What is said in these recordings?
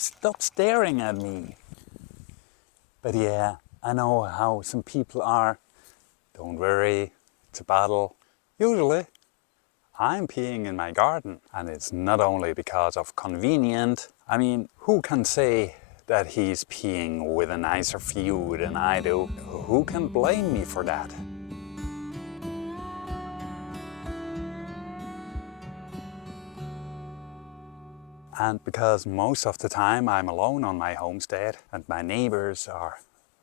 Stop staring at me. But yeah, I know how some people are. Don't worry, it's a battle. Usually, I'm peeing in my garden. And it's not only because of convenient. I mean, who can say that he's peeing with a nicer view than I do? Who can blame me for that? And because most of the time I'm alone on my homestead and my neighbors are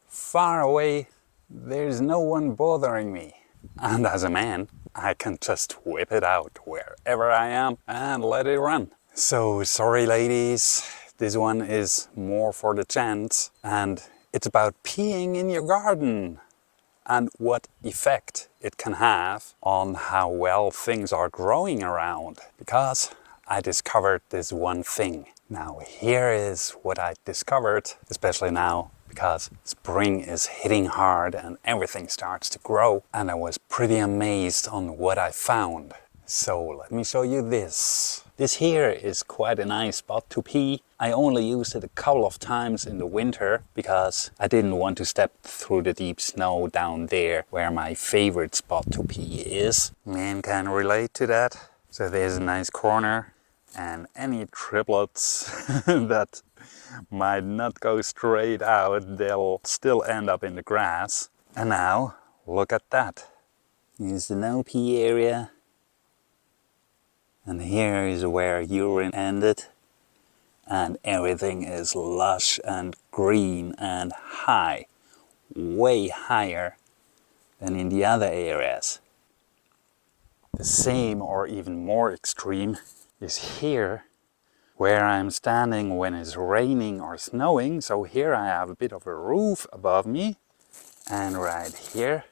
far away, there's no one bothering me. And as a man, I can just whip it out wherever I am and let it run. So sorry ladies, this one is more for the gents, and it's about peeing in your garden and what effect it can have on how well things are growing around. Because I discovered this one thing. Now here is what I discovered, especially now because spring is hitting hard and everything starts to grow, and I was pretty amazed on what I found. So let me show you this. This here is quite a nice spot to pee. I only used it a couple of times in the winter because I didn't want to step through the deep snow down there where my favorite spot to pee is. Man can relate to that. So there's a nice corner, and any triplets that might not go straight out, they'll still end up in the grass. And now, look at that. Here's the no pee area. And here is where urine ended. And everything is lush and green and high. Way higher than in the other areas. The same or even more extreme is here, where I'm standing when it's raining or snowing. So here I have a bit of a roof above me, and right here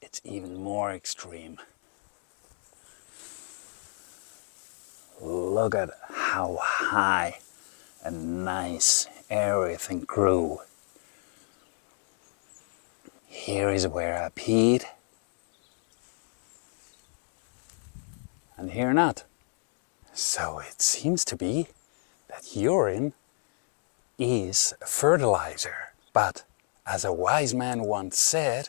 it's even more extreme. Look at how high and nice everything grew. Here is where I peed, and here not. So it seems to be that urine is a fertilizer. But as a wise man once said,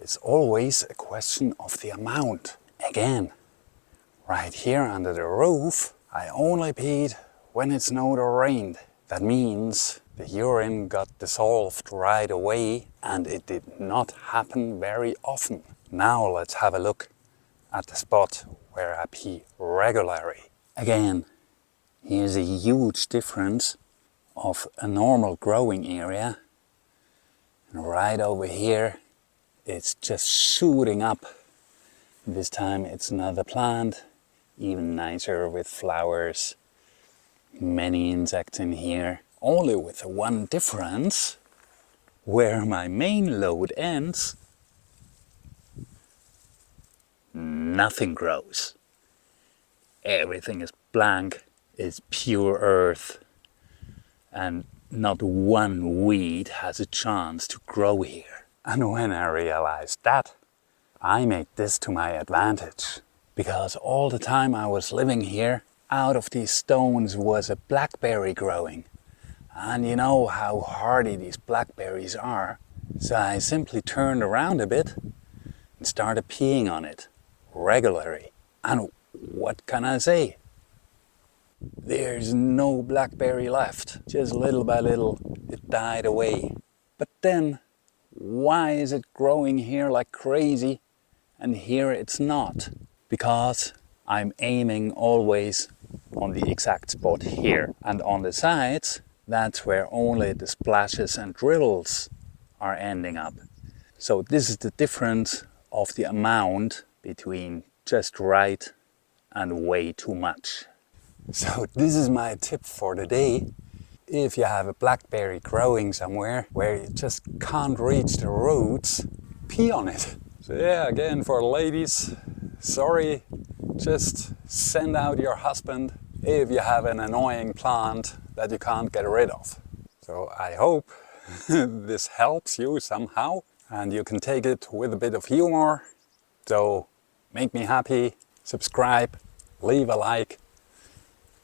it's always a question of the amount. Again, right here under the roof, I only peed when it snowed or rained. That means the urine got dissolved right away, and it did not happen very often. Now let's have a look at the spot where I pee regularly. Again, here's a huge difference of a normal growing area. And right over here, it's just shooting up. This time it's another plant, even nicer with flowers. Many insects in here. Only with the one difference, where my main load ends, nothing grows. Everything is blank, it's pure earth, and not one weed has a chance to grow here. And when I realized that, I made this to my advantage. Because all the time I was living here, out of these stones was a blackberry growing. And you know how hardy these blackberries are. So I simply turned around a bit and started peeing on it regularly. And what can I say? There's no blackberry left. Just little by little it died away. But then, why is it growing here like crazy and here it's not? Because I'm aiming always on the exact spot here. And on the sides, that's where only the splashes and dribbles are ending up. So this is the difference of the amount between just right and way too much. So this is my tip for the day. If you have a blackberry growing somewhere where you just can't reach the roots, pee on it. So yeah, again for ladies, sorry, just send out your husband if you have an annoying plant that you can't get rid of. So I hope this helps you somehow and you can take it with a bit of humor. So make me happy, subscribe, leave a like,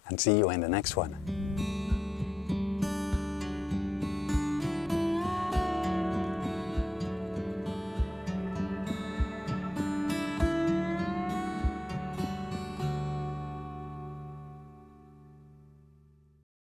and see you in the next one.